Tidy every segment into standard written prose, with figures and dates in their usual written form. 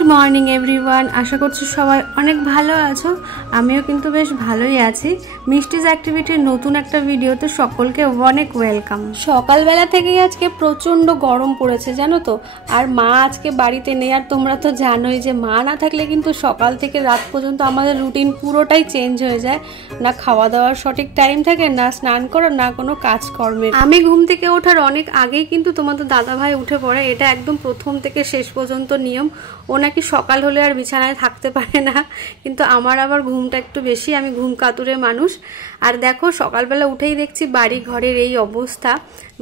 Good morning everyone, আশা করছি সবাই অনেক ভালো আছো। আমিও কিন্তু বেশ ভালোই আছি। মিষ্টিজ অ্যাক্টিভিটির নতুন একটা ভিডিওতে সকলকে অনেক ওয়েলকাম। সকালবেলা থেকেই আজকে প্রচণ্ড গরম পড়েছে জানো তো। আর মা আজকে বাড়িতে নেই, আর তোমরা তো জানোই যে মা না থাকলে কিন্তু সকাল থেকে রাত পর্যন্ত আমাদের রুটিন পুরোটাই চেঞ্জ হয়ে যায়। না খাওয়া দাওয়ার সঠিক টাইম থাকে, না স্নান করার, না কোনো কাজকর্মের। আমি ঘুম থেকে ওঠার অনেক আগেই কিন্তু তোমাদের দাদাভাই উঠে পড়ে। এটা একদম প্রথম থেকে শেষ পর্যন্ত নিয়ম। ও নাকি সকাল হলে আর বিছানায় থাকতে পারে না, কিন্তু আমার আবার ঘুমটা একটু বেশি, আমি ঘুম কাতুরে মানুষ। আর দেখো সকালবেলা উঠেই দেখছি বাড়ি ঘরের এই অবস্থা।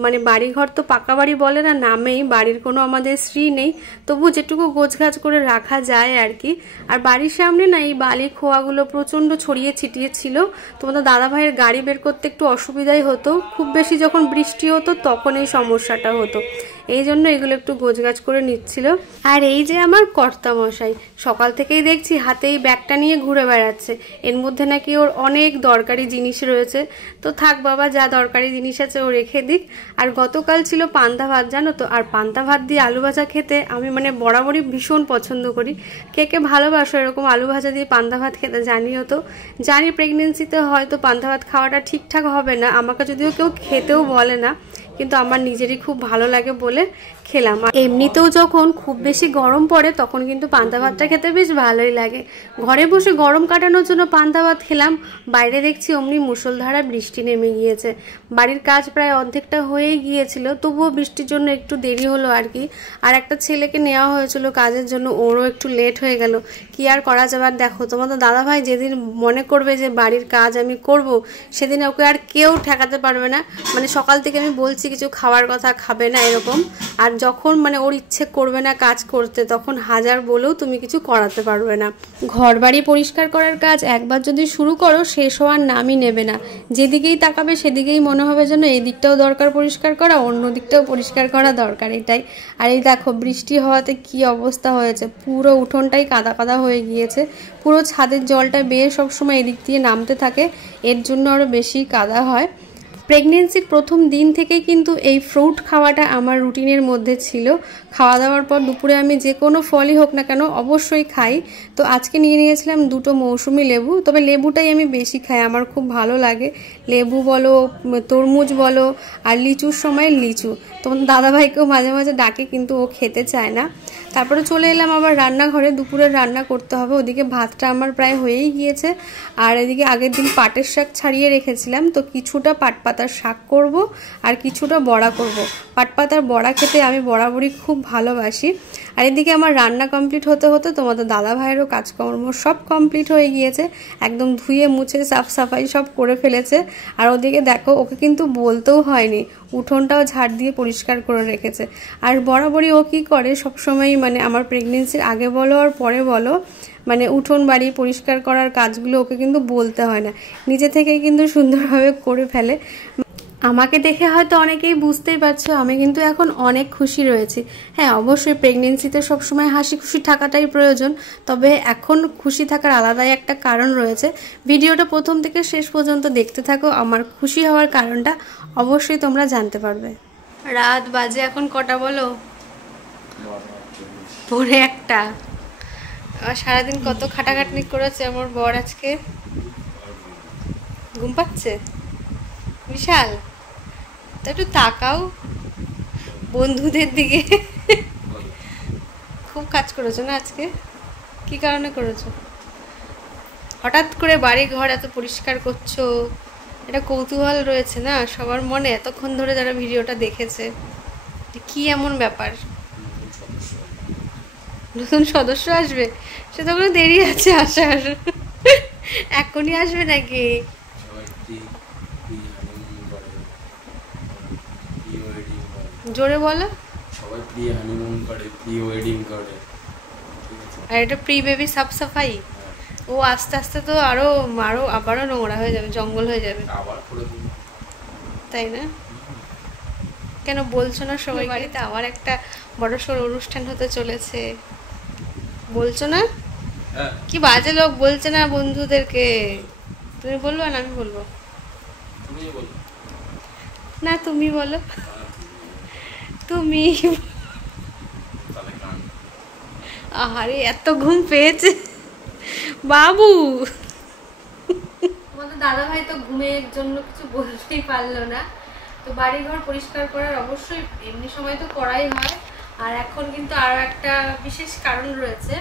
মানে বাড়িঘর তো পাকা বাড়ি বলে না, নামেই, বাড়ির কোনো আমাদের শ্রী নেই, তবু যেটুকু গোছগাছ করে রাখা যায় আর কি। আর বাড়ির সামনে না এই বালি খোয়াগুলো প্রচণ্ড ছড়িয়ে ছিটিয়ে ছিল। তোমাদের দাদাভাইয়ের গাড়ি বের করতে একটু অসুবিধাই হতো, খুব বেশি যখন বৃষ্টি হতো তখন এই সমস্যাটা হতো, এই জন্য এগুলো একটু গোছগাছ করে নিচ্ছিল। আর এই যে আমার কর্তা মশাই সকাল থেকেই দেখছি হাতে এই ব্যাগটা নিয়ে ঘুরে বেড়াচ্ছে। এর মধ্যে নাকি ওর অনেক দরকারি জিনিস রয়েছে। তো থাক বাবা, যা দরকারি জিনিস আছে ও রেখে দিক। আর গতকাল ছিল পান্তা ভাত জানো তো, আর পান্তা ভাত দিয়ে আলু ভাজা খেতে আমি মানে বরাবরই ভীষণ পছন্দ করি। কে কে ভালোবাসো এরকম আলু ভাজা দিয়ে পান্তা ভাত খেতে জানিও তো। জানি প্রেগনেন্সিতে হয়তো পান্তা ভাত খাওয়াটা ঠিকঠাক হবে না, আমাকে যদিও কেউ খেতেও বলে না, কিন্তু আমার নিজেরই খুব ভালো লাগে বলে খেলাম। এমনিতেও যখন খুব বেশি গরম পড়ে তখন কিন্তু পান্তা ভাতটা খেতে বেশ ভালোই লাগে। ঘরে বসে গরম কাটানোর জন্য পান্তা ভাত খেলাম, বাইরে দেখছি অমনি মুষলধারা বৃষ্টি নেমে গিয়েছে। বাড়ির কাজ প্রায় অর্ধেকটা হয়েই গিয়েছিল, তবুও বৃষ্টির জন্য একটু দেরি হলো আর কি। আর একটা ছেলেকে নেওয়া হয়েছিল কাজের জন্য, ওরও একটু লেট হয়ে গেল। কি আর করা যাবে। আর দেখো তোমাদের দাদাভাই যেদিন মনে করবে যে বাড়ির কাজ আমি করব, সেদিন ওকে আর কেউ ঠেকাতে পারবে না। মানে সকাল থেকে আমি বলছি কিছু খাওয়ার কথা, খাবে না এরকম। আর যখন মানে ওর ইচ্ছে করবে না কাজ করতে, তখন হাজার বলেও তুমি কিছু করাতে পারবে না। ঘর বাড়ি পরিষ্কার করার কাজ একবার যদি শুরু করো শেষ হওয়ার নামই নেবে না। যেদিকেই তাকাবে সেদিকেই মনে হবে যেন এই দিকটাও দরকার পরিষ্কার করা, অন্য দিকটাও পরিষ্কার করা দরকার, এটাই। আর এই দেখো বৃষ্টি হওয়াতে কি অবস্থা হয়েছে, পুরো উঠোনটাই কাদা কাদা হয়ে গিয়েছে। পুরো ছাদের জলটা বেয়ে সবসময় এদিক দিয়ে নামতে থাকে, এর জন্য আরও বেশি কাদা হয়। প্রেগনেন্সির প্রথম দিন থেকেই কিন্তু এই ফ্রুট খাওয়াটা আমার রুটিনের মধ্যে ছিল। খাওয়া দাওয়ার পর দুপুরে আমি যে কোনো ফলই হোক না কেন অবশ্যই খাই। তো আজকে নিয়ে নিয়েছিলাম দুটো মৌসুমি লেবু, তবে লেবুটাই আমি বেশি খাই, আমার খুব ভালো লাগে। লেবু বলো, তরমুজ বলো, আর লিচুর সময় লিচু। তোমার দাদাভাইকেও মাঝে মাঝে ডাকে, কিন্তু ও খেতে চায় না। তারপরে চলে এলাম আবার রান্নাঘরে, দুপুরের রান্না করতে হবে। ওদিকে ভাতটা আমার প্রায় হয়েই গিয়েছে। আর এদিকে আগের দিন পাটের শাক ছাড়িয়ে রেখেছিলাম, তো কিছুটা পাট পাতার শাক করব আর কিছুটা বড়া করব। পাট পাতার বড়া খেতে আমি বরাবরই খুব ভালোবাসি। আর এদিকে আমার রান্না কমপ্লিট হতে হতে তোমাদের দাদা ভাইয়েরও কাজকর্ম সব কমপ্লিট হয়ে গিয়েছে, একদম ধুয়ে মুছে সাফ সাফাই সব করে ফেলেছে। আর ওদিকে দেখো ওকে কিন্তু বলতেও হয়নি, উঠোনটাও ঝাড় দিয়ে পরিষ্কার করে রেখেছে। আর বরাবরই ও কী করে সবসময়, মানে আমার প্রেগনেন্সির আগে বলো আর পরে বলো, মানে উঠোন বাড়ি পরিষ্কার করার কাজগুলো ওকে কিন্তু বলতে হয় না, নিজে থেকেই কিন্তু সুন্দরভাবে করে ফেলে। আমাকে দেখে হয়তো অনেকেই বুঝতেই পারছো আমি কিন্তু এখন অনেক খুশি রয়েছি। হ্যাঁ অবশ্যই প্রেগনেন্সিতে সবসময় হাসি খুশি থাকাটাই প্রয়োজন, তবে এখন খুশি থাকার আলাদাই একটা কারণ রয়েছে। ভিডিওটা প্রথম থেকে শেষ পর্যন্ত দেখতে থাকো, আমার খুশি হওয়ার কারণটা অবশ্যই তোমরা জানতে পারবে। রাত বাজে এখন কটা বলো? 1:45। সারাদিন কত খাটাখাটনি করেছে আমার বর, আজকে ঘুম পাচ্ছে বিশাল। তো একটু তাকাও বন্ধুদের দিকে। খুব কাজ করেছো না আজকে? কি কারণে করেছো? হঠাৎ করে বাড়ি ঘর এত পরিষ্কার করছো, এটা কৌতূহল রয়েছে না সবার মনে এতক্ষণ ধরে যারা ভিডিওটা দেখেছে, কি এমন ব্যাপার? নতুন সদস্য আসবে? সে তো কোনো দেরি আছে আসার, এখনই আসবে নাকি? জোরে বলো। সবাই প্রি হানিমুন করে, প্রি ওয়েডিং করে, আর এটা প্রি বেবি সাফ সাফাই। ও আস্তে আস্তে তো আরো আবারও নোংরা হয়ে যাবে, জঙ্গল হয়ে যাবে আবার করে দেব, তাই না? কেন বলছো না সবাই? বাড়িতে আবার একটা বড়সড় অনুষ্ঠান হতে চলেছে, বলছো না? কি বাজে লোক বলছে না বন্ধুদেরকে। তুমি বলবো না আমি বলবো? না তুমি বলো, তুমি আরে এত ঘুম পেয়েছে বাবু। আমাদের দাদা ভাই তো ঘুমের জন্য কিছু বলতেই পারলো না। তো বাড়িঘর পরিষ্কার করার অবশ্যই এমনি সময় তো করাই হয়, আর এখন কিন্তু আরও একটা বিশেষ কারণ রয়েছে।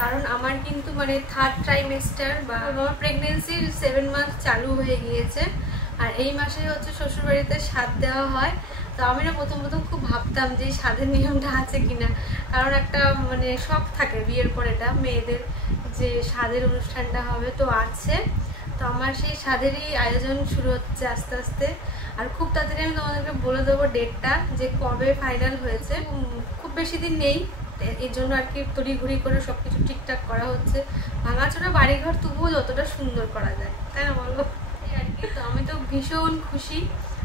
কারণ আমার কিন্তু মানে 3rd ট্রাইমেস্টার বা আমার প্রেগনেন্সির 7 মান্থ চালু হয়ে গিয়েছে, আর এই মাসে হচ্ছে শ্বশুরবাড়িতে স্বাদ দেওয়া হয়। তো আমি না প্রথম খুব ভাবতাম যে স্বাদের নিয়মটা আছে কিনা, কারণ একটা মানে শখ থাকে বিয়ের পর এটা মেয়েদের যে স্বাদের অনুষ্ঠানটা হবে, তো আছে। তো আমার সেই স্বাদেরই আয়োজন শুরু হচ্ছে আস্তে আস্তে, আর খুব তাড়াতাড়ি আমি তোমাদেরকে বলে দেবো ডেটটা যে কবে ফাইনাল হয়েছে। খুব বেশি দিন নেই, এর জন্য আর কি তড়িঘড়ি করে সবকিছু ঠিকঠাক করা হচ্ছে। ভাঙাচোরা বাড়িঘর তবুও যতটা সুন্দর করা যায়, তাই না বলো? আর কি, তো আমি তো ভীষণ খুশি।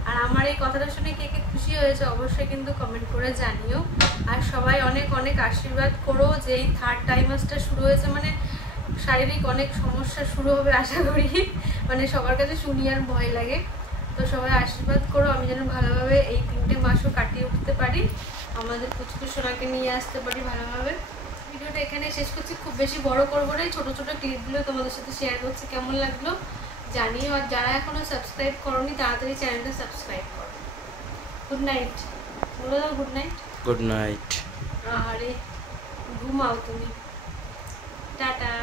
আর আমার এই কথাটা শুনে কে কে খুশি হয়েছে অবশ্যই কিন্তু কমেন্ট করে জানিও। আর সবাই অনেক অনেক আশীর্বাদ করো যে এই 3rd ট্রাইমাসটা শুরু হয়েছে মানে শারীরিক অনেক সমস্যা শুরু হবে আশা করি, মানে সবার কাছে শুনি আর ভয় লাগে। তো সবাই আশীর্বাদ করো আমি যেন ভালোভাবে এই 3টে মাসও কাটিয়ে উঠতে পারি, আমাদের পুচকু সোনাকে নিয়ে আসতে পারি ভালোভাবে। ভিডিওটা এখানে শেষ করছি, খুব বেশি বড় করবো না, ছোট ছোট ক্লিপগুলো তোমাদের সাথে শেয়ার করছি। কেমন লাগলো জানিও, আর যারা এখনো সাবস্ক্রাইব করোনি তাড়াতাড়ি চ্যানেলটা সাবস্ক্রাইব করো। গুড নাইট বলে দাও, গুড নাইট। Good night. আরে ঘুমাও তুমি, টাটা।